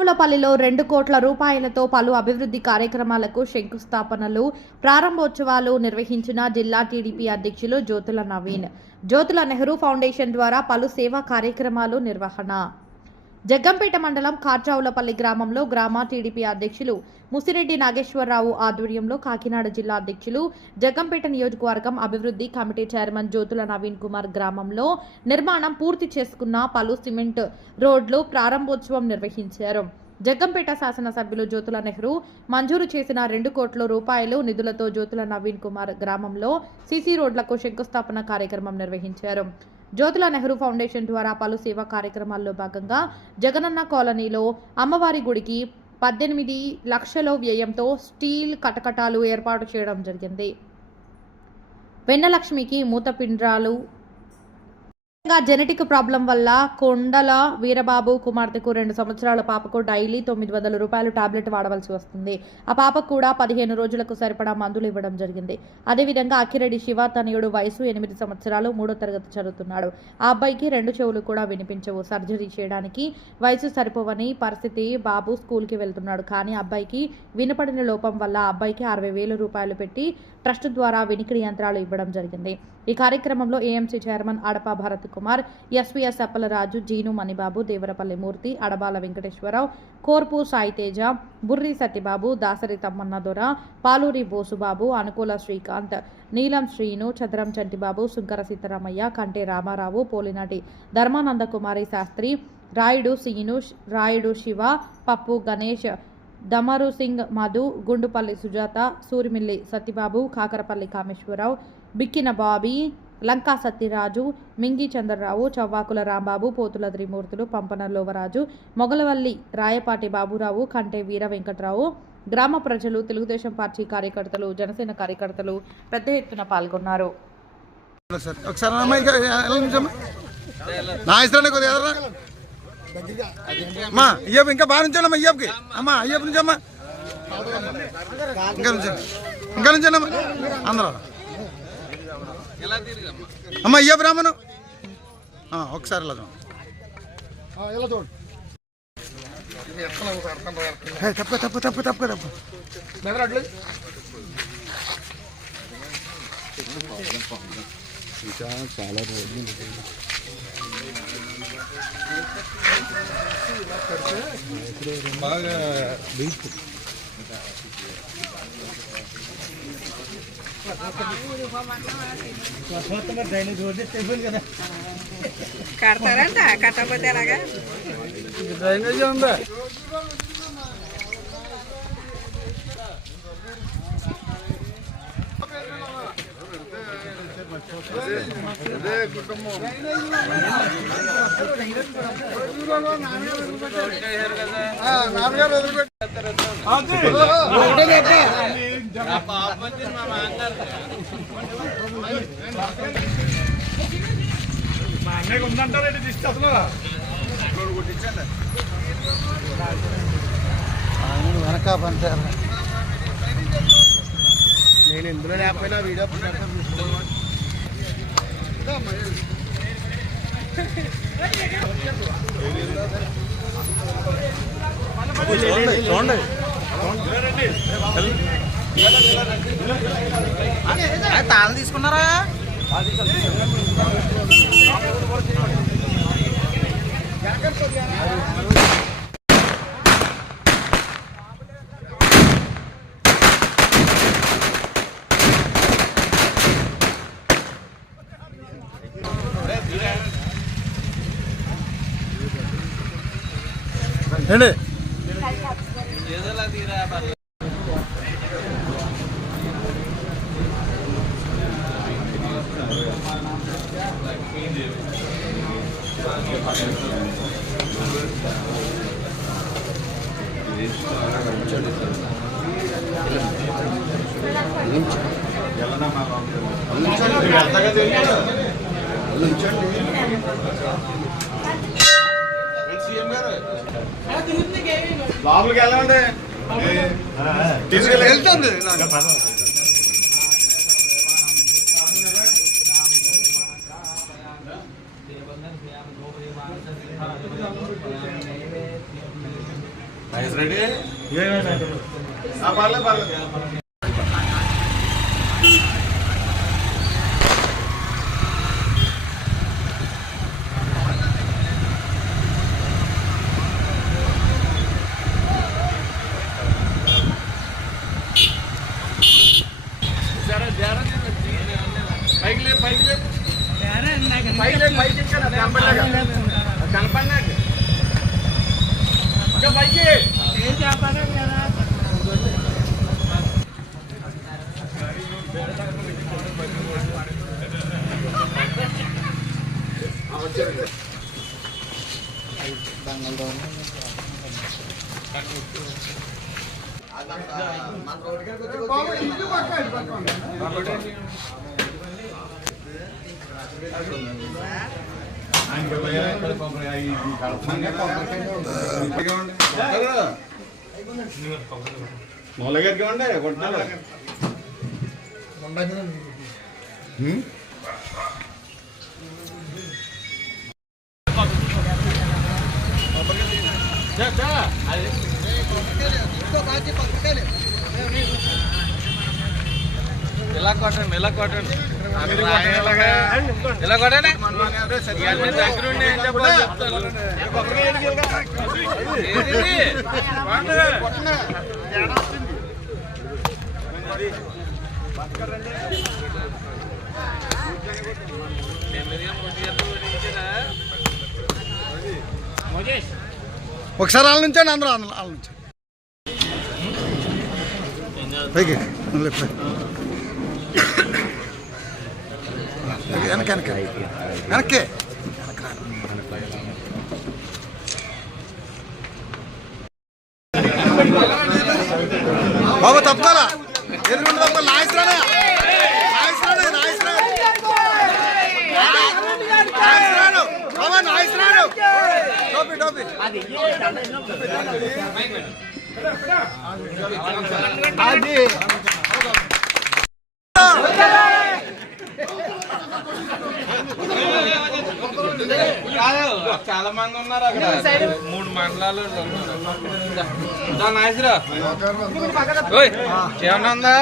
కార్జావులపల్లిలో 2 కోట్ల రూపాయలతో పలు అభివృద్ధి కార్యక్రమాలకు శంకుస్థాపనలు, ప్రారంభోత్సవాలు నిర్వహించిన జిల్లా టీడీపీ అధ్యక్షులు జ్యోతుల నవీన్. జ్యోతుల నెహ్రూ ఫౌండేషన్ ద్వారా పలు సేవా కార్యక్రమాలు నిర్వహణ. జగ్గంపేట మండలం కార్జావులపల్లి గ్రామంలో గ్రామ టీడీపీ అధ్యక్షులు ముసిరెడ్డి నాగేశ్వరరావు ఆధ్వర్యంలో కాకినాడ జిల్లా అధ్యక్షులు, జగ్గంపేట నియోజకవర్గం అభివృద్ధి కమిటీ చైర్మన్ జ్యోతుల నవీన్ కుమార్ గ్రామంలో నిర్మాణం పూర్తి చేసుకున్న పలు సిమెంట్ రోడ్లు ప్రారంభోత్సవం నిర్వహించారు. జగ్గంపేట శాసనసభ్యులు జ్యోతుల నెహ్రూ మంజూరు చేసిన 2 కోట్ల రూపాయలు నిధులతో జ్యోతుల నవీన్ కుమార్ గ్రామంలో సీసీ రోడ్లకు శంకుస్థాపన కార్యక్రమం నిర్వహించారు. జ్యోతుల నెహ్రూ ఫౌండేషన్ ద్వారా పలు సేవా కార్యక్రమాల్లో భాగంగా జగనన్న కాలనీలో అమ్మవారి గుడికి 18 లక్షల వ్యయంతో స్టీల్ కటకటాలు ఏర్పాటు చేయడం జరిగింది. వెన్నలక్ష్మికి మూతపిండ్రాలు జెనెటిక్ ప్రాబ్లం వల్ల కొండల వీరబాబు కుమార్తెకు 2 సంవత్సరాల పాపకు డైలీ 900 రూపాయలు టాబ్లెట్ వాడవలసి వస్తుంది. ఆ పాపకు కూడా 15 రోజులకు సరిపడా మందులు ఇవ్వడం జరిగింది. అదేవిధంగా అక్కిరెడ్డి శివ తనయుడు వయసు 8 సంవత్సరాలు 3వ తరగతి చదువుతున్నాడు. ఆ అబ్బాయికి 2 చెవులు కూడా వినిపించవు. సర్జరీ చేయడానికి వయసు సరిపోవని పరిస్థితి. బాబు స్కూల్కి వెళ్తున్నాడు. కానీ అబ్బాయికి వినపడిన లోపం వల్ల అబ్బాయికి 60,000 రూపాయలు పెట్టి ట్రస్ట్ ద్వారా వినికిడి యంత్రాలు ఇవ్వడం జరిగింది. ఈ కార్యక్రమంలో ఏఎంసీ చైర్మన్ అడప భరత్ కుమార్, ఎస్వీఎస్ అప్పలరాజు, జీను మణిబాబు, దేవరపల్లి మూర్తి, అడబాల వెంకటేశ్వరరావు, కోర్పు సాయితేజ, బుర్రి సత్యబాబు, దాసరి తమ్మన్న దొర, పాలూరి బోసుబాబు, అనుకూల శ్రీకాంత్, నీలం శ్రీను, చదరం చంటిబాబు, సుంకర సీతారామయ్య, కంటే రామారావు, పోలినాటి ధర్మానంద కుమారి శాస్త్రి, రాయుడు సీను, రాయుడు శివ, పప్పు గణేష్, దమరు సింగ్ మధు, గుండుపల్లి సుజాత, సూరిమిల్లి సత్యబాబు, కాకరపల్లి కామేశ్వరరావు, బిక్కిన బాబీ, లంకా సత్యరాజు, మింగి చంద్రరావు, చవ్వాకుల రాంబాబు, పోతుల త్రిమూర్తులు, పంపన లోవరాజు, మొగలవల్లి రాయపాటి బాబురావు, కంటే వీర వెంకట్రావు, గ్రామ ప్రజలు, తెలుగుదేశం పార్టీ కార్యకర్తలు, జనసేన కార్యకర్తలు పెద్ద ఎత్తున పాల్గొన్నారు. ఇంకా బాగా నుంచండి అయ్యప్పకి అమ్మా, అయ్యప్ప నుంచి అమ్మా, ఇంకా నుంచండి అమ్మా అందరూ అమ్మ అయ్యప్ప రామను ఒకసారి ఇలా తప్ప తప్పు తప్పు తప్పు తప్పు చాలా బాగా కడతారంట, కట్టకపోతే ఎలాగా? డ్రైనేజ్ ఉందా? అదే కుటుంబం నాన్నగారు వదిలిపెట్టారు. మా అన్నయ్య ఉందంటారండి దిష్టి అసలు కొట్టించండి వెనక పంచారు. నేను ఇందులో లేకపోయినా వీడియో చూడండి తాళం తీసుకున్నారా? ఏంటి లోపలికి వెళ్ళండి, తీసుకెళ్ళి వెళ్తుంది. రెడీ పర్లేదు పర్లేదు. పైకి లేదు పైకి లేదు పైకి లేదు పైకి కనపడినాక ఇంకా పైకి మొలగెట్టుగా ఉండే కొట్టాలి ఇలా కొట్టండి ఇలా కొట్టండి ఇలా కొట్టండి దగ్గర ఉండి ఏం చెప్పాలి ఒకసారి వాళ్ళ నుంచండి అందరూ వాళ్ళ నుంచి పైకి వెనక వెనక వెనక్కే బాబా తప్పుకోవాలా ఎదురు తప్ప నాయసరానే నాయసరానే నాయసరాడు బాబా నాయసరాడు టోపీ టోపీ అది చాలా మంది ఉన్నారు అక్కడ 3 మండలాలు నాయసరా ఏమన్నా ఉందా